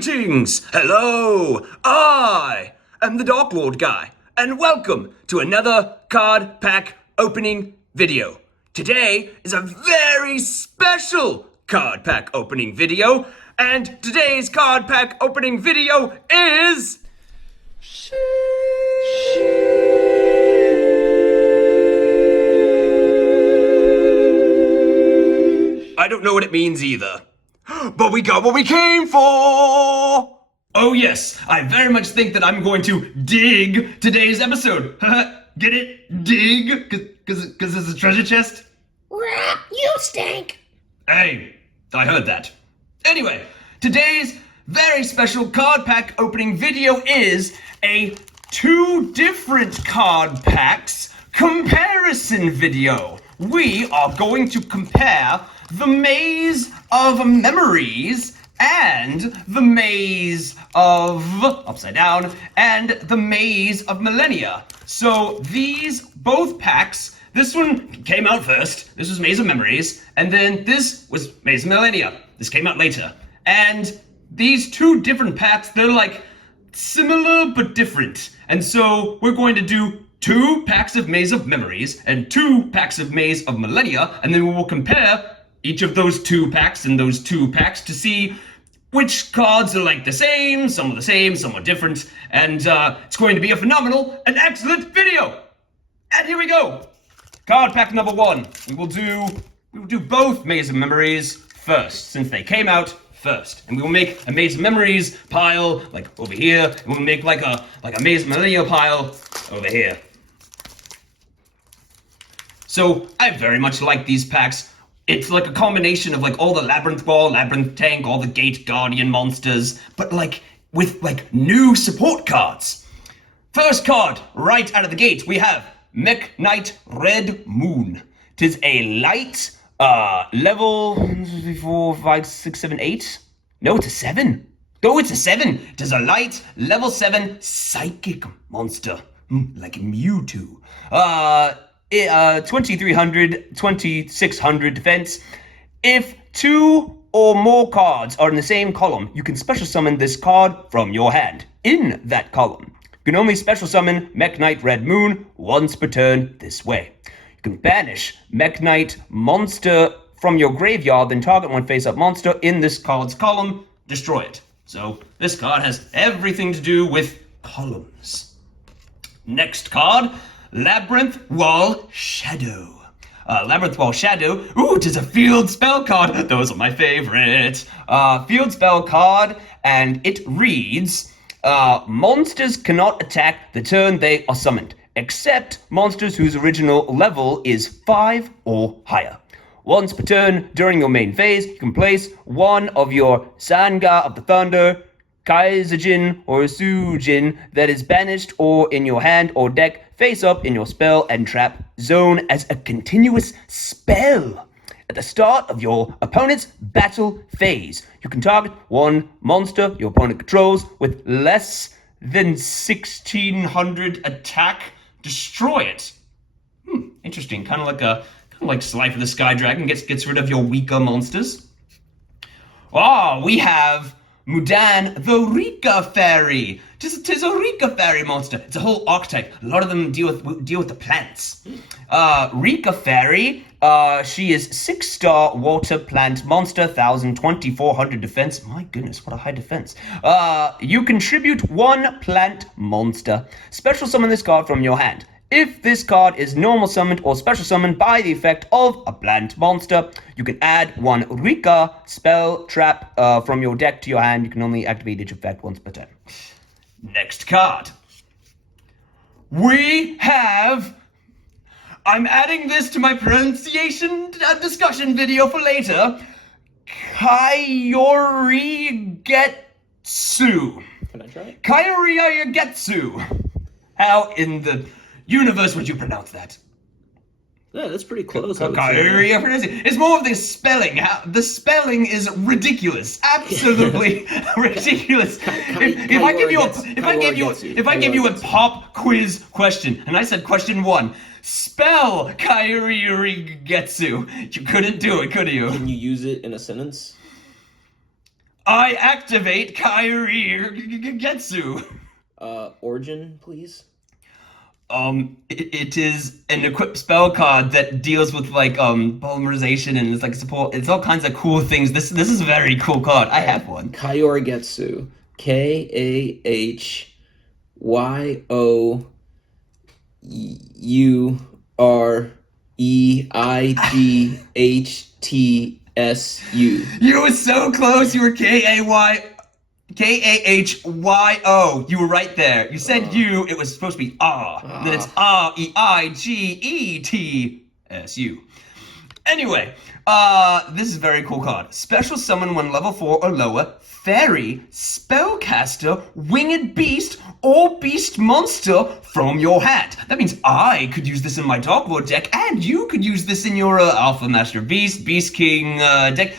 Greetings! Hello! I am the Darklord guy, and welcome to another card pack opening video. Today is a very special card pack opening video, and today's card pack opening video is... I don't know what it means either. But we got what we came for! Oh yes, I very much think that I'm going to dig today's episode. Get it? Dig? Cause it's a treasure chest? You stink! Hey, I heard that. Anyway, today's very special card pack opening video is a 2 different card packs comparison video. We are going to compare the Maze of Memories and the Maze of Upside Down and the Maze of Millennia. So these both packs, this one came out first, this was Maze of Memories, and then this was Maze of Millennia. This came out later. And these 2 different packs, they're like similar but different. And so we're going to do 2 packs of Maze of Memories and 2 packs of Maze of Millennia, and then we will compare each of those 2 packs and those 2 packs to see which cards are like the same, some are different, and it's going to be a phenomenal and excellent video. And here we go. Card pack number 1. We will do both Maze of Memories first, since they came out first. And we will make a Maze of Memories pile like over here, and we'll make like a Maze of Millennia pile over here. So I very much like these packs. It's like a combination of like all the Labyrinth Wall, Labyrinth Tank, all the Gate Guardian monsters, but like with like new support cards. First card, right out of the gate, we have Mech Knight Red Moon. Tis a light, level 4, 5, 6, 7, 8. No, it's a 7. No, it's a 7. It is a light, level 7 psychic monster, like Mewtwo. 2300, 2600 defense. If 2 or more cards are in the same column, you can special summon this card from your hand. In that column, you can only special summon Mech Knight Red Moon once per turn this way. You can banish Mech Knight monster from your graveyard, then target one face-up monster in this card's column, destroy it. So this card has everything to do with columns. Next card, Labyrinth Wall Shadow. Labyrinth Wall Shadow, it is a field spell card. Those are my favorite. Field spell card, and it reads, monsters cannot attack the turn they are summoned, except monsters whose original level is 5 or higher. Once per turn during your main phase, you can place one of your Sanga of the Thunder, Kaizujin or Sujin that is banished or in your hand or deck face up in your spell and trap zone as a continuous spell. At the start of your opponent's battle phase, you can target one monster your opponent controls with less than 1600 attack, destroy it. Interesting, kind of like Slife of the Sky Dragon gets rid of your weaker monsters. We have Mudan, the Rika Fairy. Tis a Rika Fairy monster. It's a whole archetype. A lot of them deal with the plants. Rika Fairy, she is 6-star water plant monster, 2400 defense. My goodness, what a high defense. You contribute 1 plant monster. Special summon this card from your hand. If this card is normal summoned or special summoned by the effect of a plant monster, you can add 1 Rika spell trap from your deck to your hand. You can only activate each effect once per turn. Next card. We have... I'm adding this to my pronunciation discussion video for later. Kyorigetsu. Can I try it? Kyorigetsu. How in the universe would you pronounce that? Yeah, that's pretty close. It's more of the spelling. The spelling is ridiculous, absolutely ridiculous. If I give you a pop quiz question, and I said question 1, spell Kyorigetsu, you couldn't do it, could you? Can you use it in a sentence? I activate Kairi Getsu. Origin, please. It is an equipped spell card that deals with like polymerization and it's like support. It's all kinds of cool things. This is a very cool card. I have one. Kayorgetsu. KAHYOUREIGHTSU. You were so close. You were KAHYO. You were right there. You said U. It was supposed to be R. Then it's REIGETSU. Anyway, this is a very cool card. Special summon when level 4 or lower. Fairy, spellcaster, winged beast, or beast monster from your hand. That means I could use this in my Darklord deck, and you could use this in your Alpha Master Beast, Beast King deck.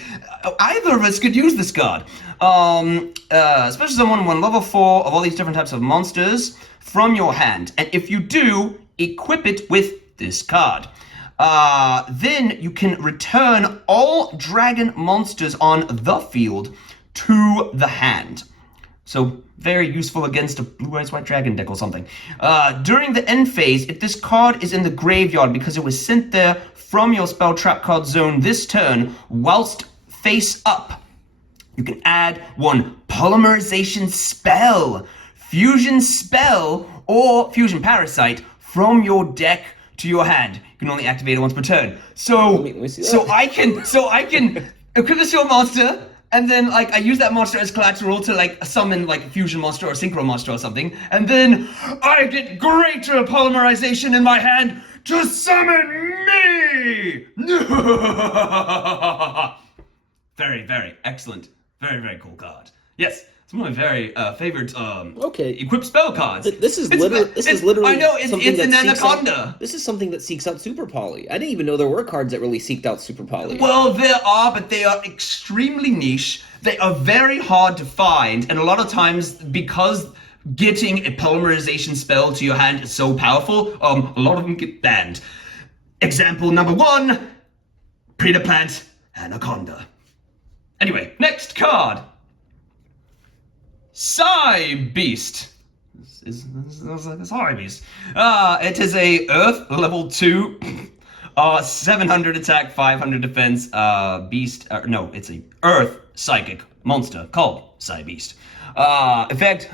Either of us could use this card. Special summon when level 4 of all these different types of monsters from your hand. And if you do, equip it with this card. Then you can return all dragon monsters on the field to the hand. So very useful against a Blue Eyes White Dragon deck or something. During the end phase, if this card is in the graveyard because it was sent there from your spell trap card zone this turn, whilst face up, you can add one polymerization spell, fusion spell, or fusion parasite from your deck to your hand. You can only activate it once per turn. So, Let me see that. I can equip this to a monster, and then like I use that monster as collateral to like summon like a fusion monster or synchro monster or something, and then I get greater polymerization in my hand to summon me. Very, very excellent. Very, very cool card. Yes, it's one of my very favorite equipped spell cards. This is literally. I know it's an that anaconda. This is something that seeks out super poly. I didn't even know there were cards that really seeked out super poly. Well, there are, but they are extremely niche. They are very hard to find, and a lot of times because getting a polymerization spell to your hand is so powerful, a lot of them get banned. Example number 1, Predaplant Anaconda. Anyway, next card. Psy Beast. This is a Psy Beast. It is a Earth level 2, 700 attack, 500 defense. Beast. It's a Earth psychic monster called Psy Beast. Effect: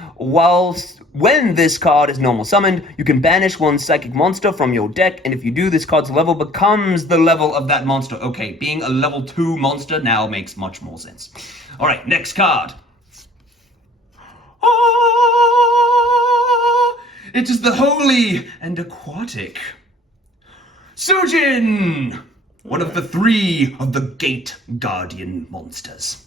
when this card is normal summoned, you can banish one psychic monster from your deck, and if you do, this card's level becomes the level of that monster. Okay, being a level 2 monster now makes much more sense. Alright, next card. It is the holy and aquatic Sujin! One of the 3 of the Gate Guardian monsters.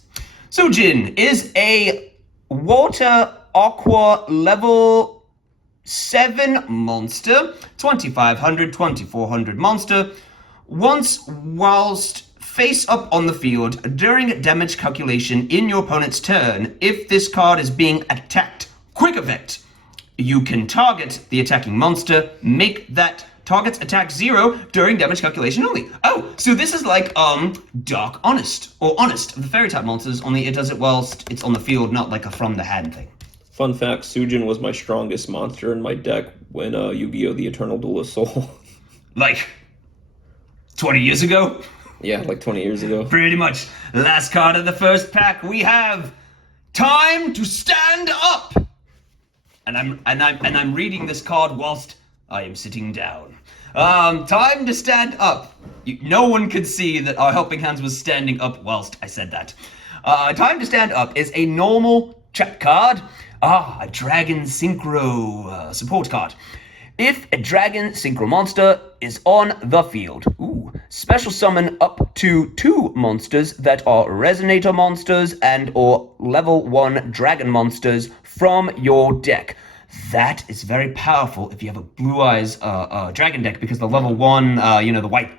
Sujin is a Water Aqua level 7 monster, 2500, 2400 monster. Once whilst face up on the field during damage calculation in your opponent's turn, if this card is being attacked, quick effect, you can target the attacking monster, make that target's attack 0 during damage calculation only. Oh, so this is like Dark Honest, or Honest of the fairy type monsters, only it does it whilst it's on the field, not like a from the hand thing. Fun fact, Sujin was my strongest monster in my deck when Yu-Gi-Oh! The Eternal Duelist Soul. Like 20 years ago? Yeah, like 20 years ago. Pretty much. Last card of the first pack, we have Time to Stand Up. And I'm reading this card whilst I am sitting down. Time to stand up. No one could see that our helping hands was standing up whilst I said that. Time to stand up is a normal chat card. A dragon synchro support card. If a dragon synchro monster is on the field, special summon up to 2 monsters that are resonator monsters and or level 1 dragon monsters from your deck. That is very powerful if you have a Blue Eyes dragon deck, because the level 1, the white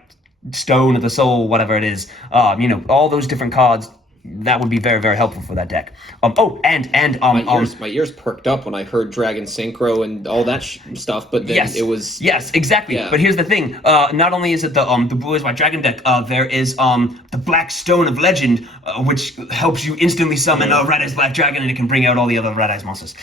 stone of the soul, whatever it is, all those different cards, that would be very, very helpful for that deck. My ears perked up when I heard Dragon Synchro and all that stuff, but then it was... Yes, exactly. Yeah. But here's the thing. Not only is it the Blue Eyes White Dragon deck, there is the Black Stone of Legend, which helps you instantly summon a Red Eyes Black Dragon, and it can bring out all the other Red Eyes monsters.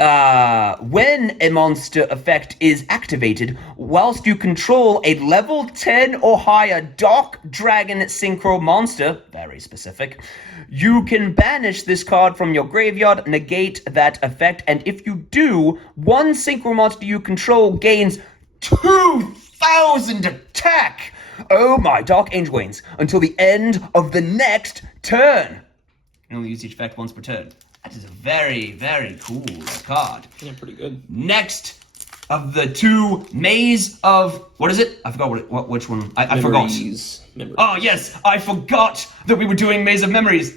When a monster effect is activated, whilst you control a level 10 or higher Dark Dragon Synchro monster, very specific, you can banish this card from your graveyard, negate that effect, and if you do, one Synchro monster you control gains 2,000 attack! Oh my, Dark Angel Wings, until the end of the next turn. You can only use each effect once per turn. That is a very, very cool card. Yeah, pretty good. Next of the two Maze of... What is it? I forgot which one. I forgot. Memories. Oh, yes. I forgot that we were doing Maze of Memories.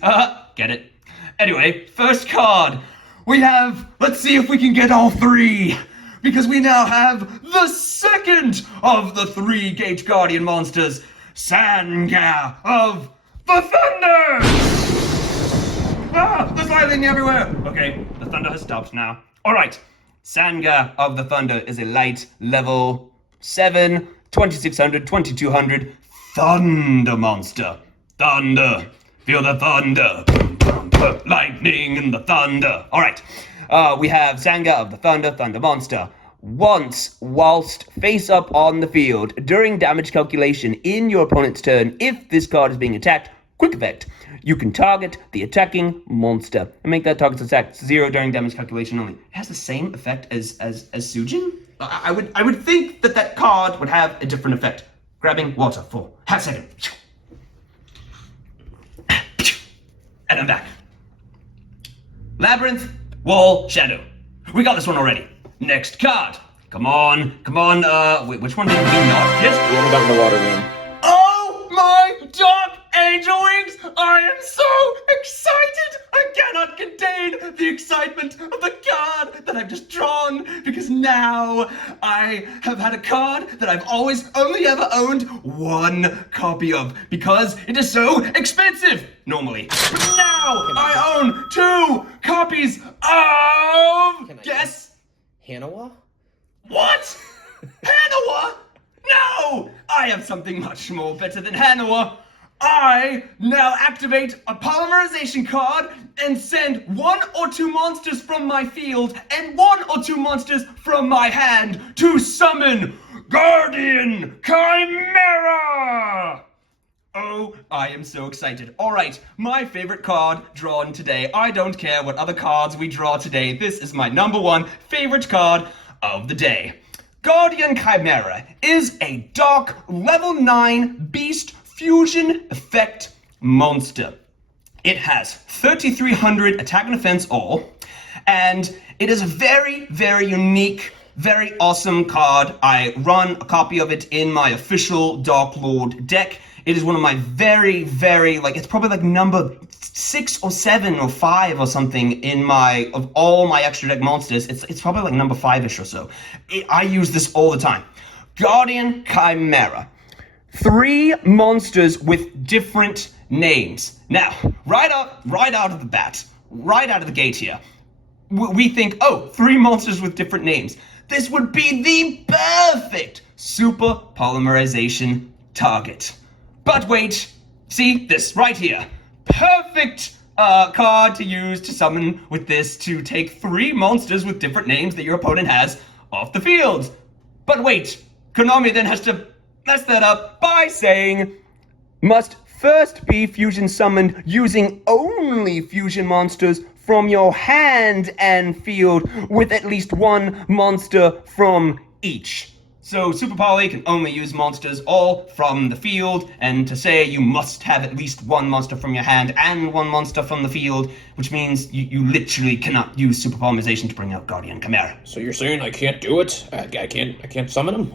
Get it? Anyway, first card. We have... Let's see if we can get all three. Because we now have the second of the 3 Gate Guardian monsters. Sanga of the Thunder! There's lightning everywhere! Okay, the thunder has stopped now. Alright, Sanga of the Thunder is a light level 7, 2600, 2200 Thunder monster. Thunder. Feel the thunder. Lightning and the thunder. Alright, we have Sanga of the Thunder, Thunder monster. Once, whilst face up on the field, during damage calculation in your opponent's turn, if this card is being attacked, quick effect. You can target the attacking monster and make that target's attack 0 during damage calculation only. It has the same effect as Sujin? I would think that card would have a different effect. Grabbing water for half second. And I'm back. Labyrinth, Wall, Shadow. We got this one already. Next card. Come on. Wait, which one did we not get? We haven't gotten the water one. Oh my Dark Angel Wings! I am so excited! I cannot contain the excitement of the card that I've just drawn, because now I have had a card that I've always only ever owned one copy of, because it is so expensive, normally. But now I own 2 copies of... Guess? Hanawa? What? Hanawa? No! I have something much more better than Hanawa. I now activate a polymerization card and send 1 or 2 monsters from my field and 1 or 2 monsters from my hand to summon Guardian Chimera! Oh, I am so excited. Alright, my favorite card drawn today. I don't care what other cards we draw today. This is my #1 favorite card of the day. Guardian Chimera is a dark level 9 beast fusion effect monster. It has 3,300 attack and defense all, and it is a very, very unique, very awesome card. I run a copy of it in my official Darklord deck. It is one of my very, very, it's probably like number 6 or 7 or 5 or something of all my extra deck monsters. It's probably like number 5-ish or so. I use this all the time. Guardian Chimera. 3 monsters with different names. Now, right out of the bat, right out of the gate here, we think, 3 monsters with different names. This would be the perfect super polymerization target. But wait, see this right here. Perfect card to use to summon with this to take 3 monsters with different names that your opponent has off the field. But wait, Konami then has to mess that up by saying, must first be fusion summoned using only fusion monsters from your hand and field with at least 1 monster from each. So Super Poly can only use monsters all from the field, and to say you must have at least 1 monster from your hand and 1 monster from the field, which means you literally cannot use Super Polymerization to bring out Guardian Chimera. So you're saying I can't do it? I can't summon him?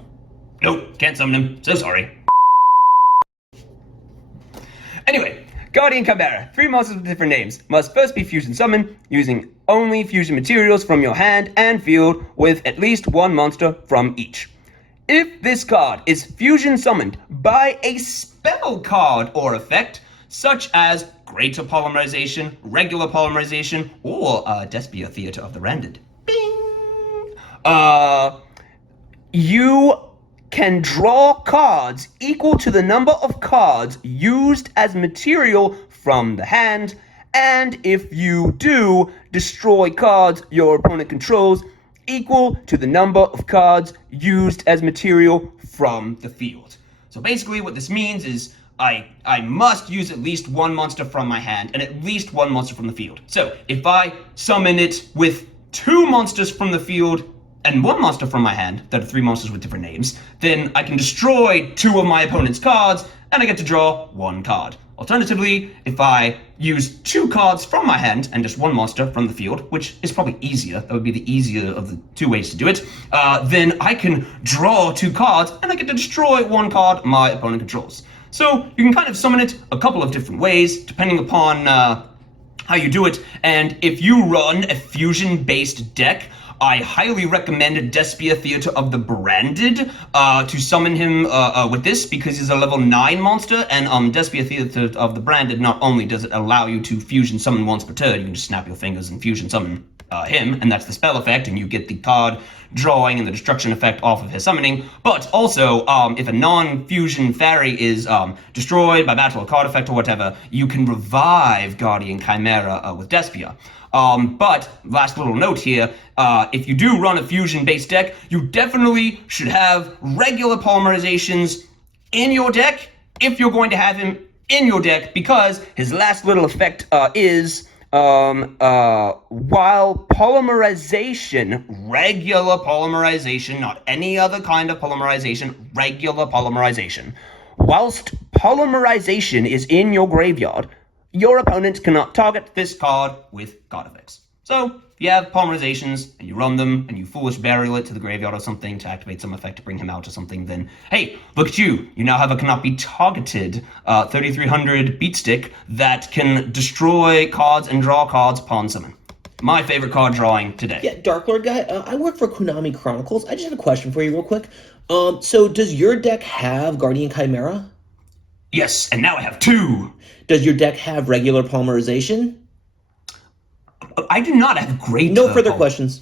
Nope, can't summon him. So sorry. Anyway, Guardian Chimera. 3 monsters with different names. Must first be fusion summoned using only fusion materials from your hand and field with at least 1 monster from each. If this card is fusion summoned by a spell card or effect, such as Greater Polymerization, Regular Polymerization, or Despia Theater of the Randed. Bing! You can draw cards equal to the number of cards used as material from the hand, and if you do, destroy cards your opponent controls equal to the number of cards used as material from the field. So basically what this means is I must use at least one monster from my hand and at least one monster from the field. So if I summon it with 2 monsters from the field and 1 monster from my hand, that are 3 monsters with different names, then I can destroy 2 of my opponent's cards and I get to draw 1 card. Alternatively, if I use 2 cards from my hand and just 1 monster from the field, which is probably easier, that would be the easier of the 2 ways to do it, then I can draw 2 cards and I get to destroy 1 card my opponent controls. So you can kind of summon it a couple of different ways, depending upon how you do it. And if you run a fusion-based deck, I highly recommend Despia Theater of the Branded to summon him with this, because he's a level 9 monster, and Despia Theater of the Branded, not only does it allow you to fusion summon once per turn, you can just snap your fingers and fusion summon him, and that's the spell effect, and you get the card drawing and the destruction effect off of his summoning, but also, if a non-fusion fairy is destroyed by battle or card effect or whatever, you can revive Guardian Chimera with Despia. But, last little note here, if you do run a fusion-based deck, you definitely should have regular polymerizations in your deck if you're going to have him in your deck, because his last little effect is, while polymerization, regular polymerization, not any other kind of polymerization, regular polymerization, whilst polymerization is in your graveyard, your opponent cannot target this card with card effects. So, if you have polymerizations, and you run them, and you foolish burial it to the graveyard or something to activate some effect to bring him out or something, then, hey, look at you. You now have a cannot be targeted 3300 beat stick that can destroy cards and draw cards upon summon. My favorite card drawing today. Yeah, Darklord guy, I work for Konami Chronicles. I just have a question for you real quick. So does your deck have Guardian Chimera? Yes, and now I have 2. Does your deck have regular polymerization? I do not have great... No further questions.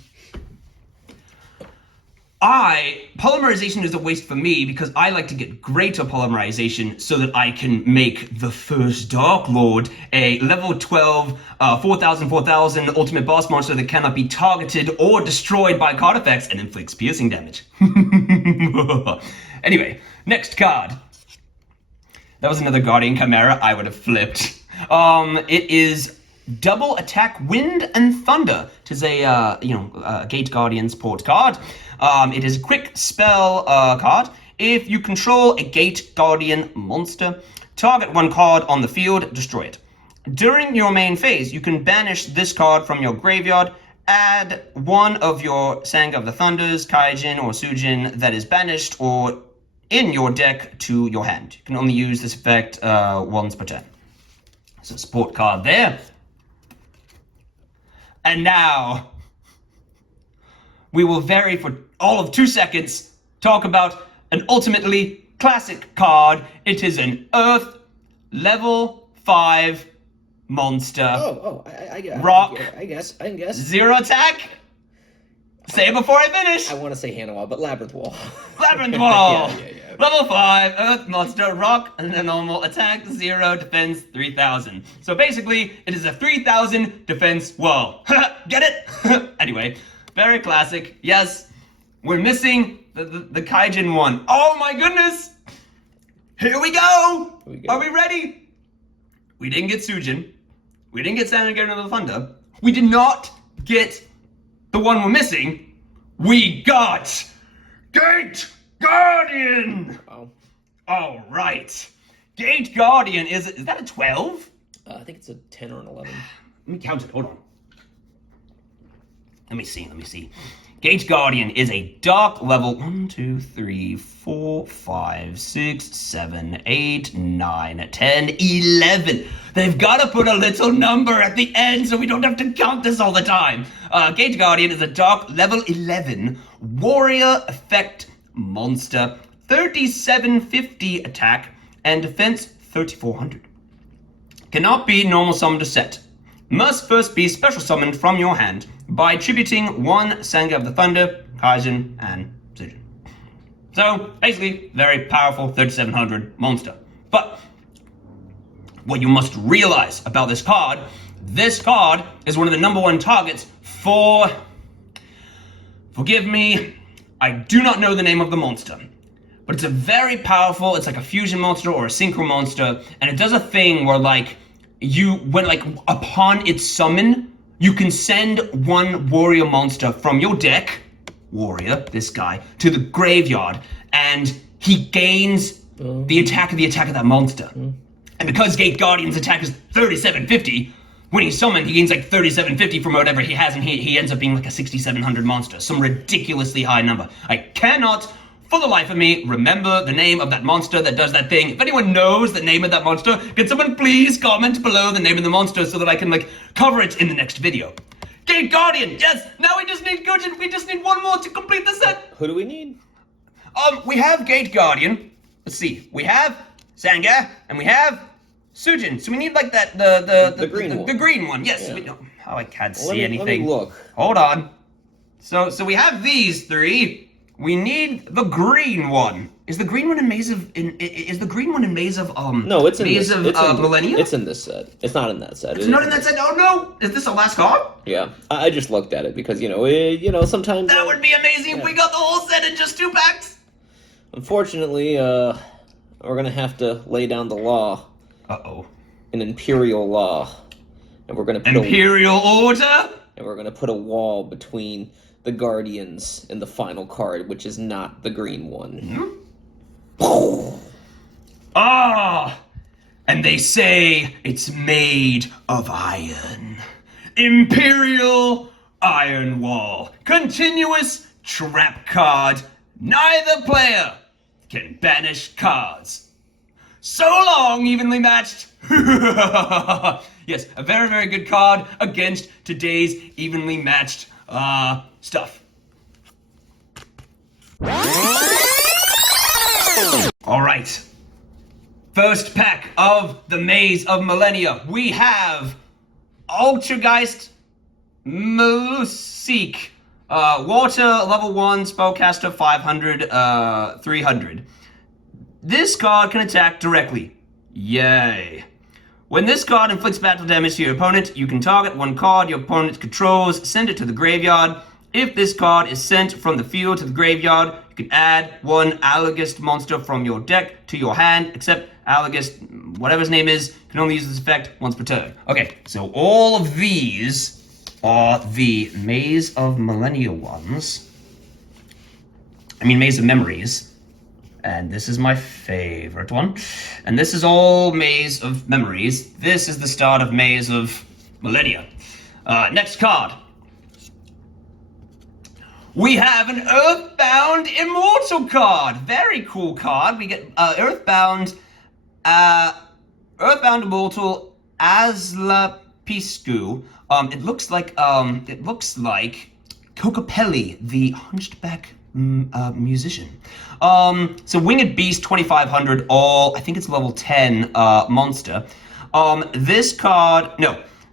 Polymerization is a waste for me because I like to get greater polymerization so that I can make the first Darklord a level 12, 4000 ultimate boss monster that cannot be targeted or destroyed by card effects and inflicts piercing damage. Anyway, next card. That was another Guardian Chimera I would have flipped. It is double attack Wind and Thunder. It is a Gate Guardian support card. It is a quick spell card. If you control a Gate Guardian monster, target 1 card on the field, destroy it. During your main phase, you can banish this card from your graveyard, add 1 of your Sang of the Thunders, Kaijin, or Sujin that is banished or in your deck to your hand. You can only use this effect once per turn. So support card there. And now, we will vary for all of 2 seconds, talk about an ultimately classic card. It is an Earth level 5 monster. I guess. 0 attack. Say it before I finish. I want to say Hanawha, but Labyrinth Wall. Labyrinth Wall. Yeah. Level 5, Earth monster, rock, and a normal attack, 0, defense, 3000. So basically, it is a 3000 defense wall. Get it? Anyway, very classic. Yes, we're missing the Kaijin one. Oh my goodness! Here we go! Are we ready? We didn't get Sujin. We didn't get Sang of the Thunder. We did not get the one we're missing. We got Gate Guardian! Oh. All right. Gate Guardian, is that a 12? I think it's a 10 or an 11. Let me count it, hold on. Let me see. Gate Guardian is a dark level 1, 2, 3, 4, 5, 6, 7, 8, 9, 10, 11. They've got to put a little number at the end so we don't have to count this all the time. Gate Guardian is a dark level 11 warrior effect monster, 3750 attack and defense 3400. cannot be normal summoned or set. Must first be special summoned from your hand by attributing one Sanga of the Thunder, Kaizen, and Sujin. So, basically, very powerful 3700 monster. But what you must realize about this card is one of the #1 targets for... Forgive me, I do not know the name of the monster. But it's a very powerful, it's like a fusion monster or a synchro monster, and it does a thing where upon its summon, you can send one warrior monster from your deck, this guy, to the graveyard, and he gains the attack of that monster. And because Gate Guardian's attack is 3750, when he's summoned, he gains like 3750 from whatever he has, and he ends up being like a 6700 monster, some ridiculously high number. I cannot, for the life of me, remember the name of that monster that does that thing. If anyone knows the name of that monster, can someone please comment below the name of the monster so that I can cover it in the next video. Gate Guardian, yes! Now we just need Gojin, we just need one more to complete the set! Who do we need? We have Gate Guardian. Let's see, we have Sanga, and we have Sujin. So we need the green one. The green one, yes. Yeah. I can't see anything. Let me look. Hold on. So we have these three. We need the green one. Is the green one in Maze of No, it's in Maze this, of Millennia? It's in this set. It's not in that set. It's not in that set. Oh no! Is this the last card? Yeah, I just looked at it because sometimes that would be amazing if we got the whole set in just 2 packs. Unfortunately, we're gonna have to lay down the law. An imperial law, and we're gonna put Imperial order. And we're gonna put a wall between the Guardians and the final card, which is not the green one. And they say it's made of iron. Imperial Iron Wall. Continuous trap card. Neither player can banish cards. So long, evenly matched. Yes, a very, very good card against today's evenly matched stuff. All right. First pack of the Maze of Millennia. We have Ultrageist Melusik. Water, level 1, spellcaster, 500, 300. This card can attack directly. Yay. When this card inflicts battle damage to your opponent, you can target one card your opponent controls, send it to the graveyard. If this card is sent from the field to the graveyard, you can add one Alagist monster from your deck to your hand, except Alagist, whatever his name is, can only use this effect once per turn. Okay, so all of these are the Maze of Millennia ones. Maze of Memories. And this is my favorite one. And this is all Maze of Memories. This is the start of Maze of Millennia. Next card. We have an Earthbound Immortal card. Very cool card. We get Earthbound Immortal Azlapiscu. It looks like Kokopelli, the hunchback musician. So Winged Beast 2500, I think it's level 10 monster. This card,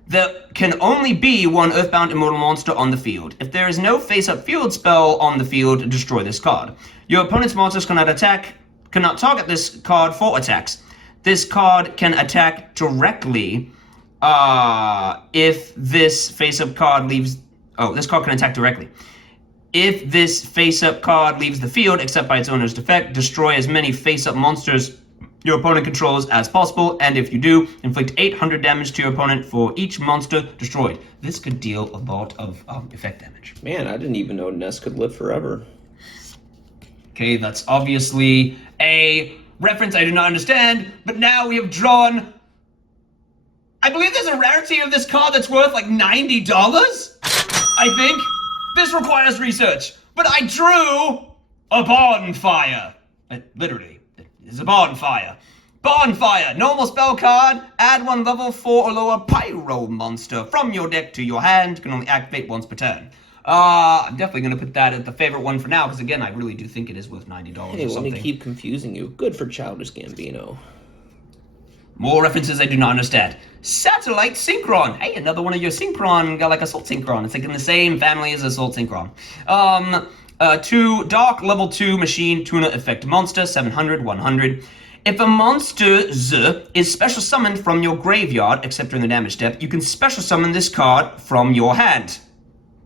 there can only be one Earthbound Immortal monster on the field. If there is no face-up field spell on the field, destroy this card. Your opponent's monsters cannot target this card for attacks. This card can attack directly if this face-up card leaves... this card can attack directly. If this face-up card leaves the field, except by its owner's defect, destroy as many face-up monsters your opponent controls as possible, and if you do, inflict 800 damage to your opponent for each monster destroyed. This could deal a lot of effect damage. Man, I didn't even know Ness could live forever. Okay, that's obviously a reference I do not understand, but now we have drawn... I believe there's a rarity of this card that's worth like $90, I think. This requires research, but I drew a bonfire. Literally, it is a bonfire. Bonfire, normal spell card, add one level 4 or lower pyro monster from your deck to your hand, can only activate once per turn. I'm definitely going to put that at the favorite one for now, because again, I really do think it is worth $90 or something. Let me keep confusing you. Good for Childish Gambino. More references I do not understand. Satellite Synchron. Hey, another one of your Synchron, like Assault Synchron. It's like in the same family as Assault Synchron. 2, Dark Level 2 Machine Tuna Effect Monster, 700, 100. If a monster Z is special summoned from your graveyard, except during the damage step, you can special summon this card from your hand.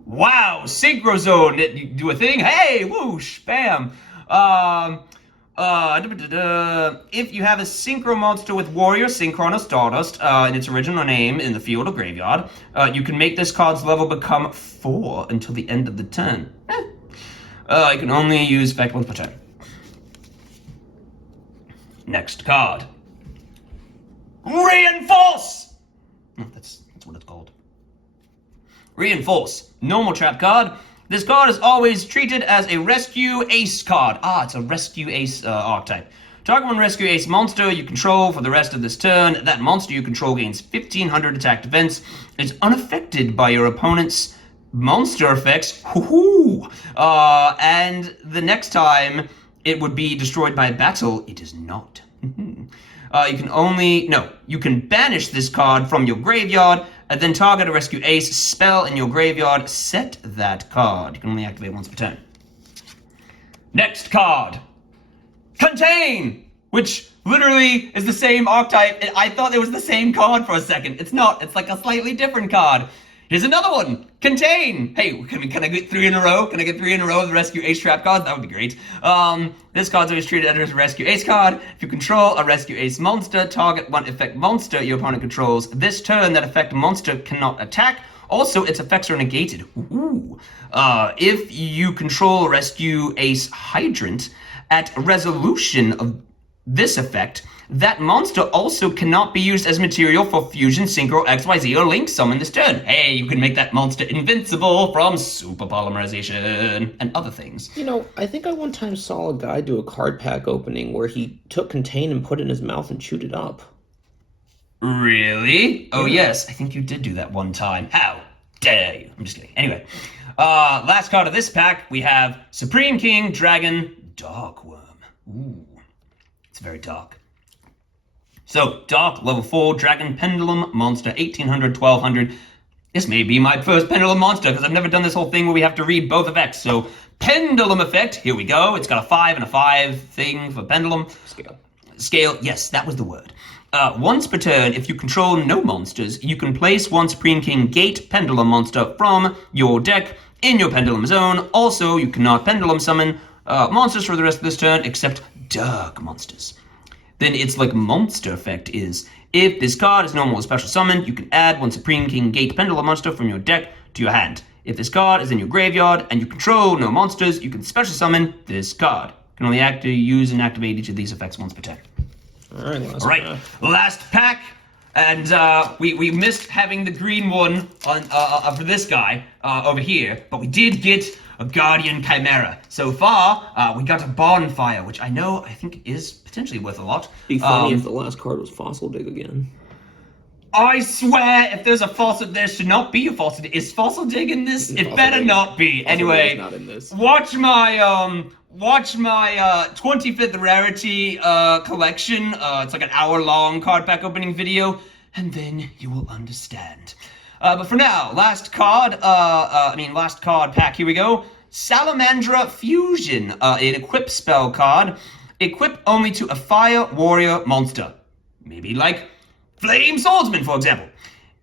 Wow, Synchro Zone, you do a thing? Hey, whoosh, bam. If you have a Synchro monster with Warrior, Synchron, or Stardust in its original name in the field or graveyard, you can make this card's level become 4 until the end of the turn. You can only use effect once per turn. Next card. Reinforce! That's what it's called. Reinforce. Normal trap card. This card is always treated as a Rescue Ace card. It's a Rescue Ace archetype. Target one Rescue Ace monster you control for the rest of this turn. That monster you control gains 1500 attack defense. It's unaffected by your opponent's monster effects. And the next time it would be destroyed by battle, it is not. You can banish this card from your graveyard and then target a Rescue Ace spell in your graveyard. Set that card. You can only activate once per turn. Next card. Contain! Which literally is the same archetype. I thought it was the same card for a second. It's not. It's like a slightly different card. Here's another one. Contain. Hey, can I get 3 in a row? Can I get 3 in a row of the Rescue Ace trap cards? That would be great. This card's always treated as a Rescue Ace card. If you control a Rescue Ace monster, target one effect monster your opponent controls. This turn, that effect monster cannot attack. Also, its effects are negated. If you control a Rescue Ace Hydrant, at resolution of this effect, that monster also cannot be used as material for Fusion, Synchro, XYZ, or Link Summon this turn. Hey, you can make that monster invincible from Super Polymerization and other things. You know, I think I one time saw a guy do a card pack opening where he took Contain and put it in his mouth and chewed it up. Really? Oh, yes, I think you did do that one time. How dare you? I'm just kidding. Anyway, last card of this pack, we have Supreme King Dragon Darkworm. Ooh, it's very dark. So, Dark, level 4, Dragon Pendulum Monster, 1800, 1200. This may be my first Pendulum Monster, because I've never done this whole thing where we have to read both effects. So, Pendulum Effect, here we go. It's got a 5 and a 5 thing for Pendulum. Scale, yes, that was the word. Once per turn, if you control no monsters, you can place one Supreme King Gate Pendulum Monster from your deck in your Pendulum Zone. Also, you cannot Pendulum Summon monsters for the rest of this turn, except Dark monsters. Then its monster effect is, if this card is normal or special summoned, you can add one Supreme King Gate Pendulum monster from your deck to your hand. If this card is in your graveyard and you control no monsters, you can special summon this card. You can only use and activate each of these effects once per turn. Alright, last pack. And we missed having the green one on for this guy over here, but we did get a Guardian Chimera. So far, we got a Bonfire, which I think is potentially worth a lot. Be funny if the last card was Fossil Dig again. I swear, if there's a Fossil, there should not be a Fossil Dig. Is Fossil Dig in this? It better not be. Anyway, not in this. Watch my 25th rarity collection. It's like an hour-long card pack opening video, and then you will understand. But for now, last card pack, here we go. Salamandra Fusion, an equip spell card. Equip only to a fire warrior monster. Maybe like Flame Swordsman, for example.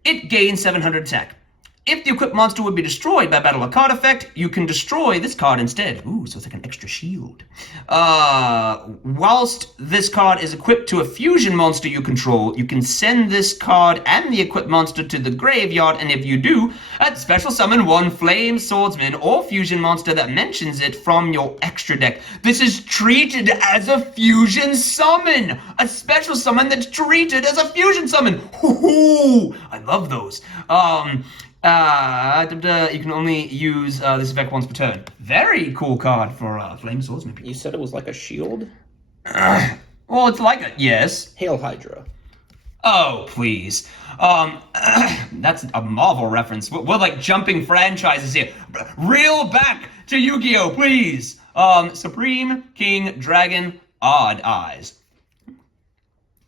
It gains 700 attack. If the equipped monster would be destroyed by battle or card effect, you can destroy this card instead. Ooh, so it's like an extra shield. Whilst this card is equipped to a fusion monster you control, you can send this card and the equipped monster to the graveyard, and if you do, special summon one Flame Swordsman or fusion monster that mentions it from your extra deck. This is treated as a fusion summon! A special summon that's treated as a fusion summon! Hoo-hoo! I love those. You can only use this effect once per turn. Very cool card for Flame Swordsman people. You said it was like a shield? Well, it's like a, yes. Hail Hydra. Oh, please. That's a Marvel reference. We're like jumping franchises here. Reel back to Yugioh, please. Supreme King Dragon Odd Eyes.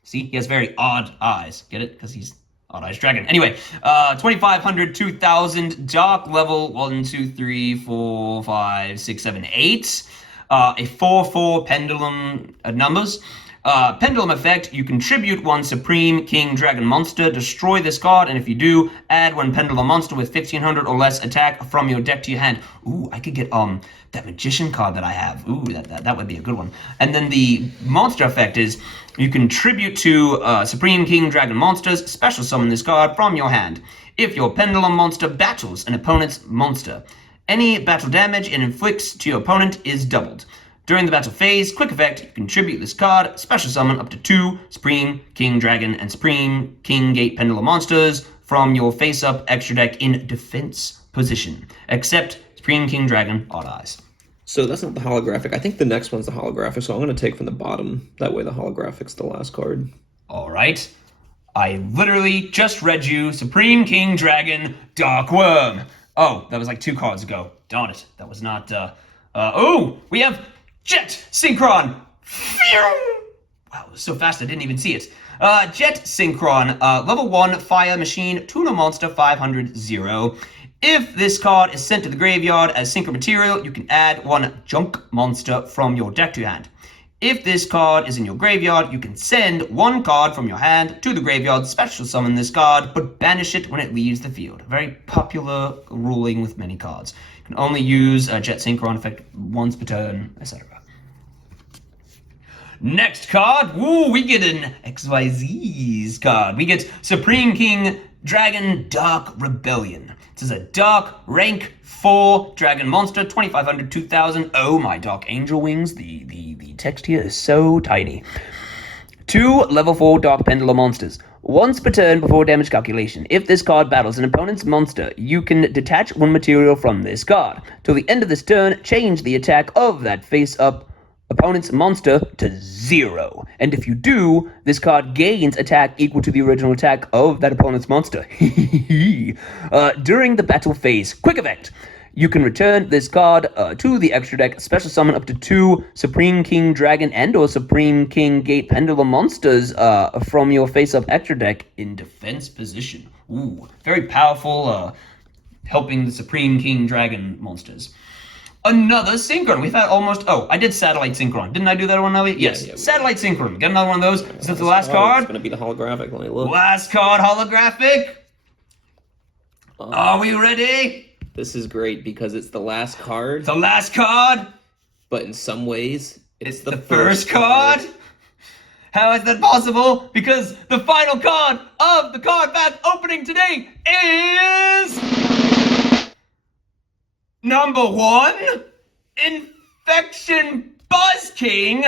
See, he has very odd eyes. Get it? Because he's Odd Eyes Dragon. Anyway, 2500, 2000, dark level 1, 2, 3, 4, 5, 6, 7, 8. A 4/4 pendulum numbers. Pendulum effect, you contribute one Supreme King Dragon monster, destroy this card, and if you do, add one pendulum monster with 1500 or less attack from your deck to your hand. Ooh, I could get that magician card that I have. Ooh, that would be a good one. And then the monster effect is you contribute to Supreme King Dragon monsters, special summon this card from your hand. If your pendulum monster battles an opponent's monster, any battle damage it inflicts to your opponent is doubled. During the battle phase, quick effect, you contribute this card, special summon up to 2 Supreme King Dragon and Supreme King Gate Pendulum monsters from your face-up extra deck in defense position, except Supreme King Dragon Odd Eyes. So that's not the holographic. I think the next one's the holographic, so I'm going to take from the bottom. That way the holographic's the last card. All right. I literally just read you Supreme King Dragon Dark Worm. Oh, that was like 2 cards ago. Darn it. That was not, oh, we have Jet Synchron. Wow, it was so fast I didn't even see it. Jet Synchron, level 1 fire machine, tuner monster 500-0. If this card is sent to the graveyard as synchro material, you can add 1 junk monster from your deck to your hand. If this card is in your graveyard, you can send 1 card from your hand to the graveyard, special summon this card, but banish it when it leaves the field. A very popular ruling with many cards. You can only use Jet Synchron effect once per turn, etc. Next card, woo, we get an XYZ's card. We get Supreme King Dragon Dark Rebellion. This is a dark rank 4 dragon monster, 2500, 2000. Oh, my Dark Angel Wings. The text here is so tiny. 2 level 4 Dark Pendulum monsters. Once per turn before damage calculation, if this card battles an opponent's monster, you can detach 1 material from this card. Till the end of this turn, change the attack of that face-up opponent's monster to 0. And if you do, this card gains attack equal to the original attack of that opponent's monster. During the battle phase, quick effect. You can return this card to the extra deck, special summon up to 2 Supreme King Dragon and or Supreme King Gate Pendulum monsters from your face-up extra deck in defense position. Ooh, very powerful, helping the Supreme King Dragon monsters. Another Synchron. We've had almost... Oh, I did Satellite Synchron. Didn't I do that one, Ellie? Yes. Yeah, Satellite Synchron. Get another one of those. Is that the last card? It's going to be the holographic. Let me look. Last card, holographic. Are we ready? This is great because it's the last card. The last card? But in some ways, it's the first card? How is that possible? Because the final card of the card pack opening today is... Number 1, Infection Buzz King.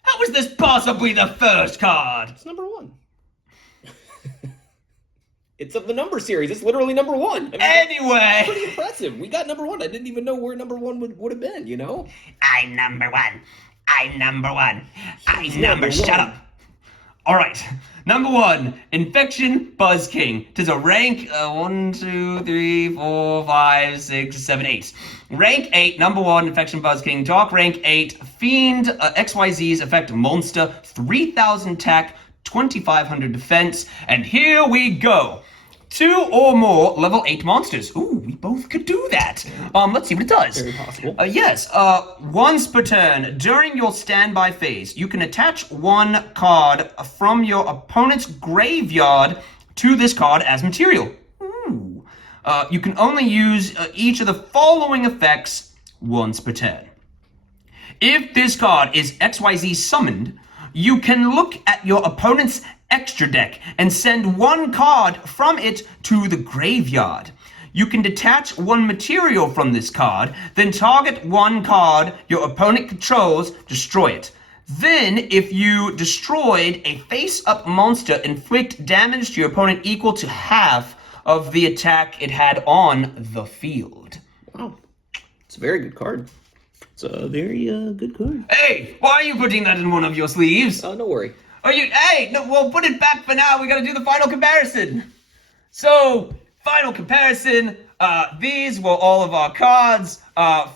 How is this possibly the first card? It's number 1. It's of the number series. It's literally number 1. I mean, anyway. Pretty impressive. We got number 1. I didn't even know where number 1 would have been, you know? I'm number 1. I'm number 1. I'm number... Shut up. All right. Number 1, Infection Buzz King. It is a rank 1, 2, 3, 4, 5, 6, 7, 8. Rank 8, number 1, Infection Buzz King. Dark rank 8, Fiend XYZ's effect monster, 3000 attack, 2500 defense. And here we go. 2 or more level 8 monsters. Ooh, we both could do that. Let's see what it does. Very possible. Yes, once per turn, during your standby phase, you can attach 1 card from your opponent's graveyard to this card as material. Ooh. You can only use each of the following effects once per turn. If this card is XYZ summoned, you can look at your opponent's extra deck and send 1 card from it to the graveyard. You can detach 1 material from this card, then target 1 card your opponent controls, destroy it. Then, if you destroyed a face-up monster, inflict damage to your opponent equal to half of the attack it had on the field. Wow. It's a very good card. It's a very good card. Hey, why are you putting that in one of your sleeves? Oh, don't worry. Are you? Hey, no, we'll put it back for now. We gotta do the final comparison. So, final comparison. these were all of our cards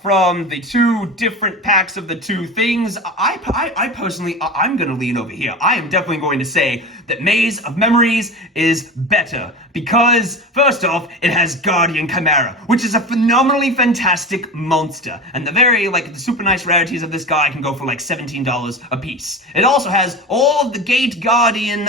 from the two different packs of the two things. I personally, I'm going to lean over here. I am definitely going to say that Maze of Memories is better because, first off, it has Guardian Chimera, which is a phenomenally fantastic monster. And the super nice rarities of this guy can go for like $17 a piece. It also has all of the Gate Guardian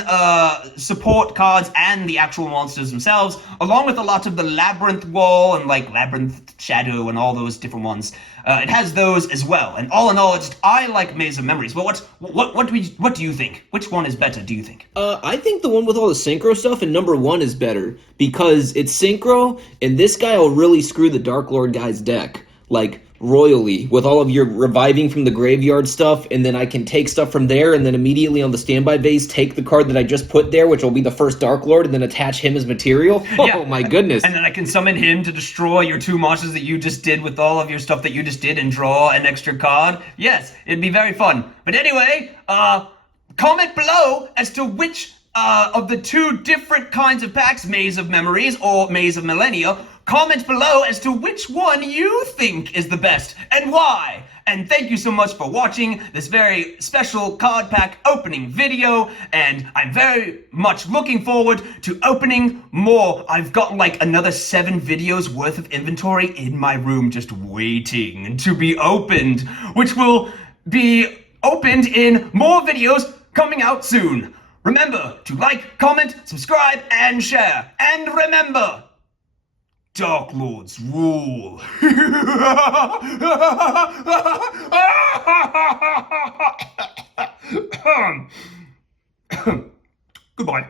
support cards and the actual monsters themselves, along with a lot of the Labyrinth Wall and like Labyrinth Shadow and all those different ones. It has those as well. And all in all, I like Maze of Memories. But what do you think? Which one is better, do you think? I think the one with all the synchro stuff in number 1 is better because it's synchro, and this guy will really screw the Darklord guy's deck, like, royally, with all of your reviving from the graveyard stuff, and then I can take stuff from there, and then immediately on the standby base, take the card that I just put there, which will be the first Darklord, and then attach him as material. Oh my goodness. And then I can summon him to destroy your 2 monsters that you just did with all of your stuff that you just did and draw an extra card. Yes, it'd be very fun. But anyway, comment below as to which of the 2 different kinds of packs, Maze of Memories or Maze of Millennia, comment below as to which one you think is the best and why. And thank you so much for watching this very special card pack opening video, and I'm very much looking forward to opening more. I've got like another 7 videos worth of inventory in my room just waiting to be opened, which will be opened in more videos coming out soon. Remember to like, comment, subscribe, and share. And remember, Darklords rule. Goodbye.